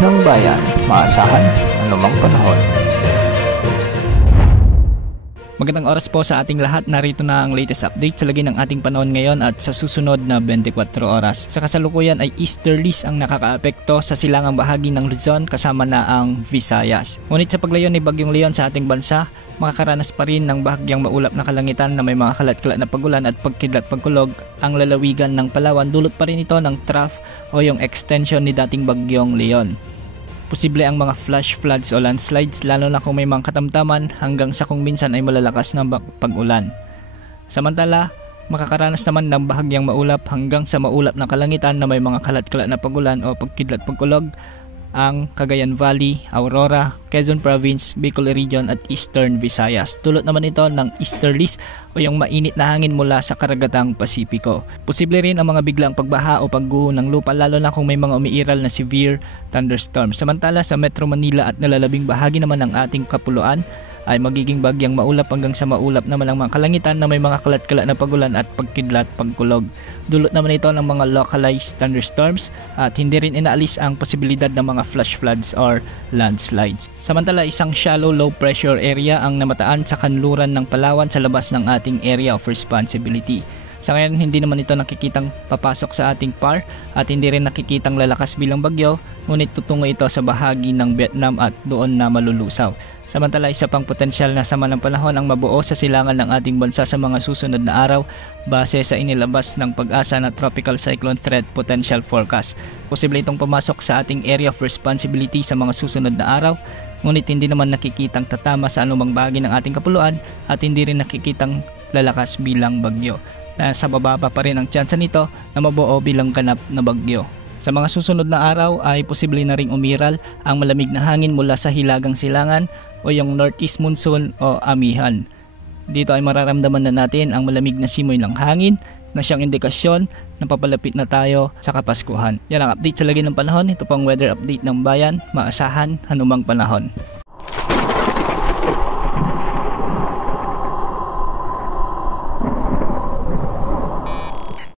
ng bayan, maasahan anumang panahon. Magandang oras po sa ating lahat. Narito na ang latest update sa lagi ng ating panahon ngayon at sa susunod na 24 oras. Sa kasalukuyan ay easterlies ang nakakaapekto sa silangang bahagi ng Luzon kasama na ang Visayas. Ngunit sa paglayon ni Bagyong Leon sa ating bansa, makakaranas pa rin ng bahagyang maulap na kalangitan na may mga kalat-kalat na pagulan at pagkidlat pagkulog ang lalawigan ng Palawan. Dulot pa rin ito ng trough o yung extension ni dating Bagyong Leon. Posible ang mga flash floods o landslides lalo na kung may mga katamtaman hanggang sa kung minsan ay malalakas na pag-ulan. Samantala, makakaranas naman ng bahagyang maulap hanggang sa maulap na kalangitan na may mga kalat-kalat na pagulan o pagkidlat pagkulog ang Cagayan Valley, Aurora, Quezon Province, Bicol Region at Eastern Visayas. Dulot naman ito ng easterlies o yung mainit na hangin mula sa karagatang Pasipiko. Posible rin ang mga biglang pagbaha o pagguho ng lupa lalo na kung may mga umiiral na severe thunderstorms. Samantala sa Metro Manila at nalalabing bahagi naman ng ating kapuluan ay magiging bagyang maulap hanggang sa maulap naman ang mga kalangitan na may mga kalat-kalat na pagulan at pagkidlat pagkulog. Dulot naman ito ng mga localized thunderstorms at hindi rin inaalis ang posibilidad ng mga flash floods or landslides. Samantala isang shallow low pressure area ang namataan sa kanluran ng Palawan sa labas ng ating area of responsibility. Sa ngayon hindi naman ito nakikitang papasok sa ating PAR at hindi rin nakikitang lalakas bilang bagyo, ngunit tutungo ito sa bahagi ng Vietnam at doon na malulusaw. Samantala isa pang potensyal na sama ng panahon ang mabuo sa silangan ng ating bansa sa mga susunod na araw base sa inilabas ng Pag-asa na Tropical Cyclone Threat Potential Forecast. Posible itong pumasok sa ating area of responsibility sa mga susunod na araw, ngunit hindi naman nakikitang tatama sa anumang bahagi ng ating kapuluan at hindi rin nakikitang lalakas bilang bagyo. Sa bababa pa rin ang tsansa nito na mabuo bilang ganap na bagyo. Sa mga susunod na araw ay posible na ring umiral ang malamig na hangin mula sa hilagang silangan o yung northeast monsoon o amihan. Dito ay mararamdaman na natin ang malamig na simoy ng hangin na siyang indikasyon na papalapit na tayo sa Kapaskuhan. Yan ang update sa lagi ng panahon. Ito pang weather update ng bayan, maasahan anumang panahon.